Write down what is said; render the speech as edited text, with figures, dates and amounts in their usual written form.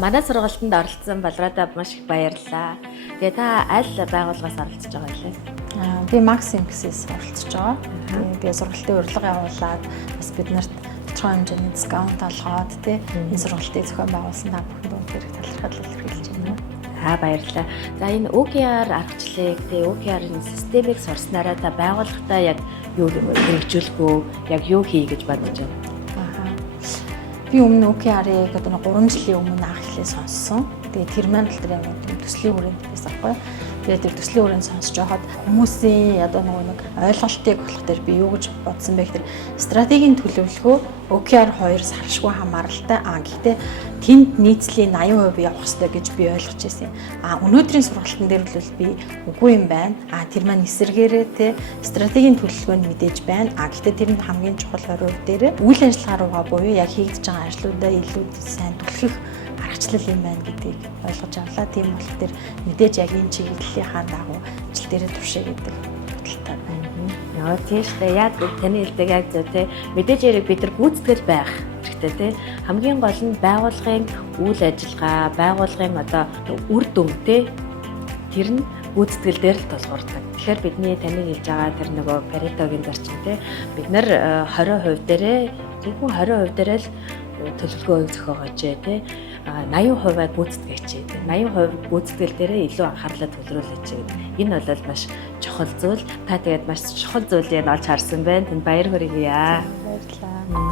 Манай сургалтанд оролцсон болроодоо маш их баярлалаа. Тэгээ та аль байгууллагаас оролцож байгаа вэ? Би Max Impulse-с оролцож байгаа. Би сургалтын урилга явуулаад бас биднэрт тодорхой хэмжээний дискаунт олгоод энэ сургалтыг зохион байгуулсан та бүхэнд өнөөдөр талархал илэрхийлж байна. Баярлалаа. За энэ OKR аргачлалыг OKR-ын системийг сурснараа та байгууллагатаа яг юу хэрэгжүүлэх үү? Яг юу хий гэж бодож байна? Би өмнө OKR-ыг одоо 3 жилийн өмнө анх эхлээ сонссон. Тэгээ тэр маань л тэр төслийн хүрээнд байсан байхгүй. Тэгээд тэр төслийн хүрээнд сонсож байхад хүмүүсийн одоо нэг ойлголтыг олох дээр би юу гэж бодсон бэ гэхээр стратегийн төлөвлөгөө OKR 2-с харшгүй хамааралтай. Гэхдээ тэнд нийцлийн 80% явах хэрэгтэй гэж би ойлгож байсан юм. Өнөөдрийн сургалтын дээр бол би үгүй юм байна. Тэр маань эсэргээрээ стратегийн төлөвлөгөөнд мэдээж байна. Гэхдээ тэр нь хамгийн чухал 20% дээр үйл ажиллагаа руугаа буюу яг хийгдэж байгаа ажлуудаа илүү сайн түлхэх аргачлал юм байна гэдгийг ойлгож авлаа. Тийм болохоор тэр мэдээж яг энэ чиглэлийн дагуу ажил дээрээ туршаа гэдэг бодолтой байна. Яа тийш дээ яг таны хэлдэг яг зөв те мэдээж яриг бид нар гүйцэтгэл байх хэрэгтэй те хамгийн гол нь байгууллагын үйл ажиллагаа байгууллагын одоо үр дүн те тэр нь гүйцэтгэл дээр л тулгуурдаг. Тэгэхээр бидний таны хэлж байгаа тэр нөгөө Паретогийн зарчим те бид нар 20% дээрээ зөвхөн 20% дээрээ л төлөвлөгөө зохиогооч те 80%-аа гүйцэтгэж. 80% гүйцэтгэл дээрээ илүү анхаарлаа төвлөрүүлээч гэдэг. Энэ бол маш чухал зүйл. Та тэгээд маш чухал зүйлийг олж харсан байна. Танд баяр хүргэе. Баярлалаа.